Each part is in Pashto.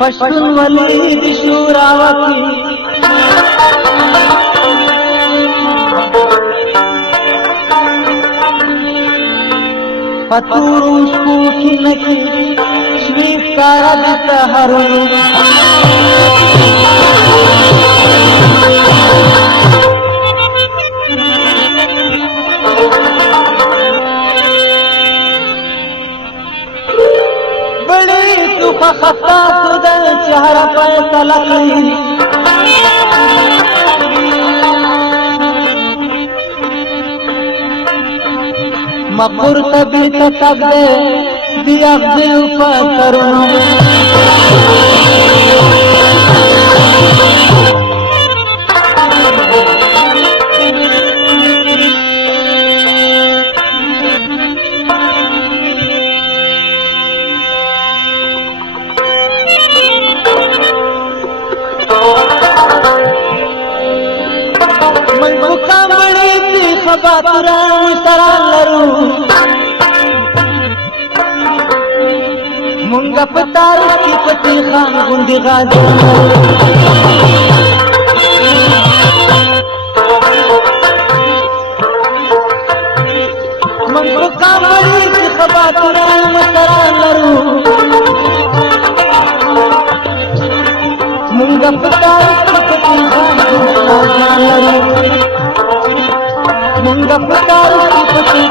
پښتون ولې د شورا وکي پتورو شپو کې نکي شویف کارا د سهارونو خطا سودا چهره فیصله کړي مقر طبیعت تک دے دی افضل فکرونو باتران سران لرو مونگا پتار کی پتی خان گندی غازی مونگا کامری کی باتران سران لرو مونگا پتار کی پتی خان گندی غازی لرو munga putaru ki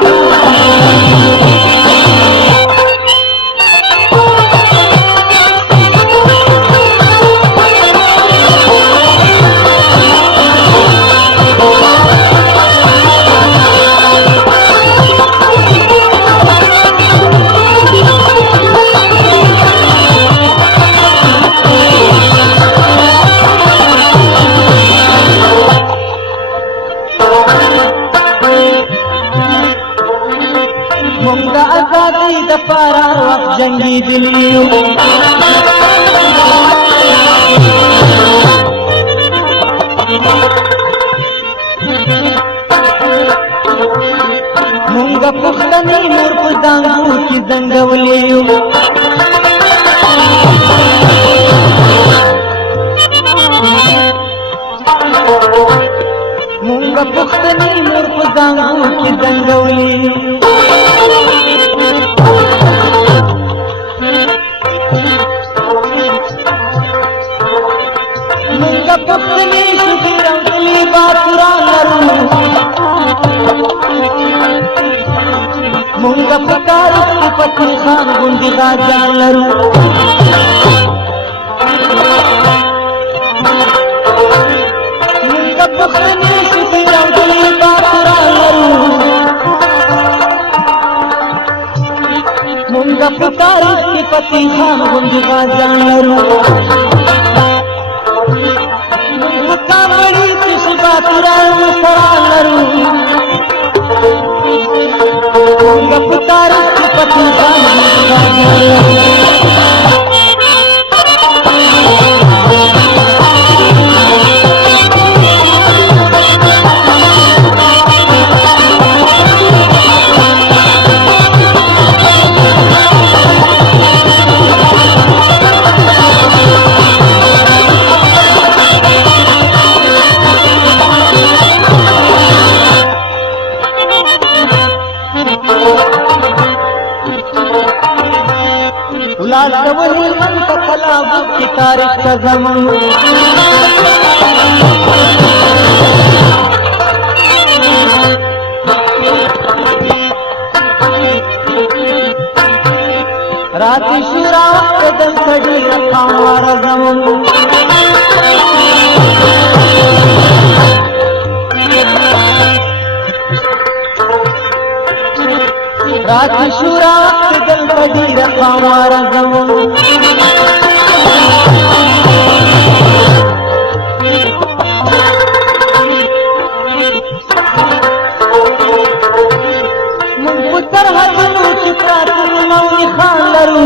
munga azadi da para waqt jangi diliyo munga pukhtani nur pudangu ki zangawliyo munga pukhtani nur pudangu ki zangawliyo munga pukhtani shukran kali baturan laru munga pakar pati khan gundi gajan laru munga pukhtani shukran kali baturan laru munga pakar pati khan gundi gajan laru Kamdi तिसबा तुरान सरान लरू गपतार पति खान उलाल दवली मन का खलाब की तारीख का ज़मन राती शुरा दल सड़ी रखा हमारा ज़मन राती शुरा दल सड़ी रखा हमारा ज़मन मुंपुतर हजनु चित्रा तुम मौनी खान लरू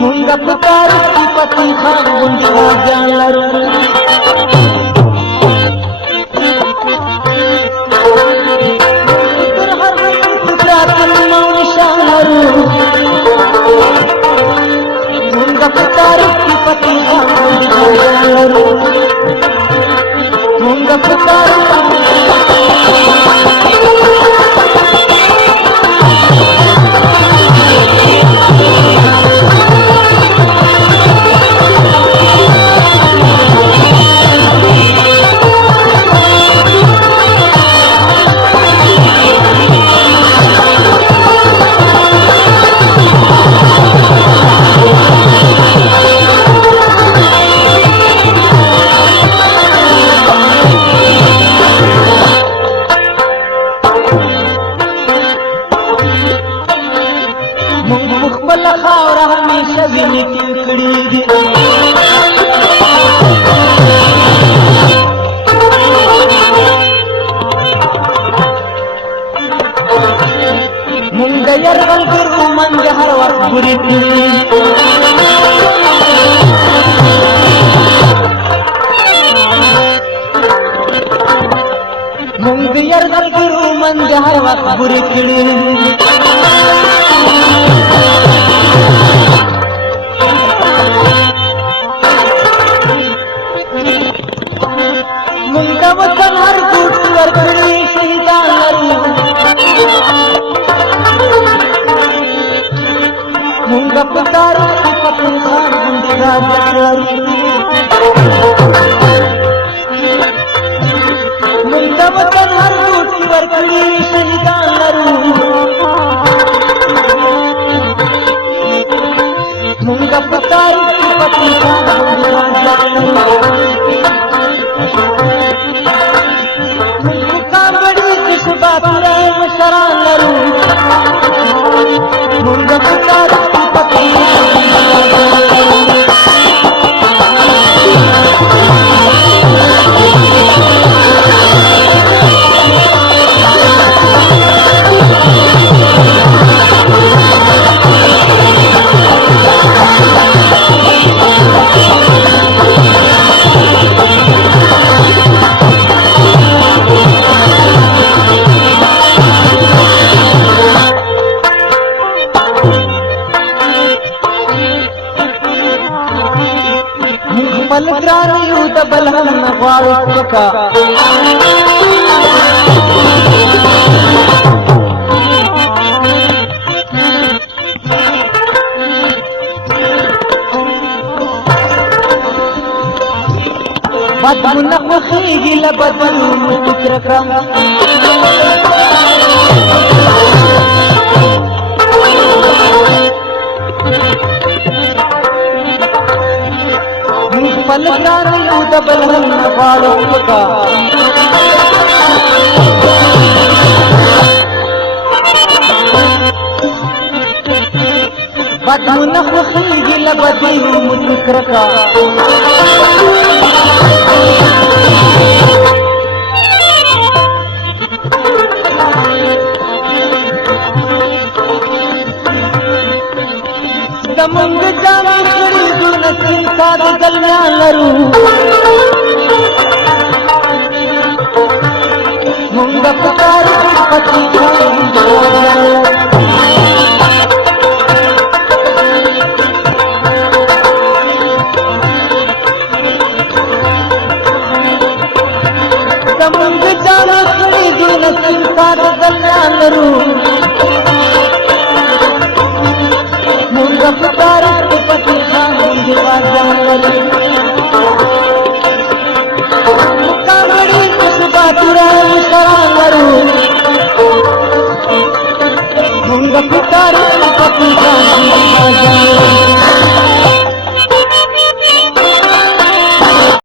मुंगा पुकार की पति खान गुंडी जान लरू मुंपुतर हजनु चित्रा तुम मौनी शान लरू پوری کړي مونږ یرغلګرو منځ هر وخت پوری کړي مونږ د وطن هر ګوټ ورکړي شهیدان لرو مونږ په تاریخ کې پاکستان باندې راځي مونږ د وطن هر ګوټ ورکړي شهیدان لرو مونږ په تاریخ کې پاکستان باندې راځي کابړي کې شباب مشران لرو مونږ په تاریخ کې خپل ګران یو د بل هم نه غواړو څوکه بد مو نه خوښېږي له بدلو مو فکر کړم خپل ګران یو د بل هم نه غواړو څوکه بد مو نه خوښېږي له بدلو مو فکر کړم زمونږ جامې کړي دو نسیم ساد ګلمیان لرو مونږ په تاریخ کې پاکستان زمونږ جامې کړي دو نسیم ساد ګلمیان لرو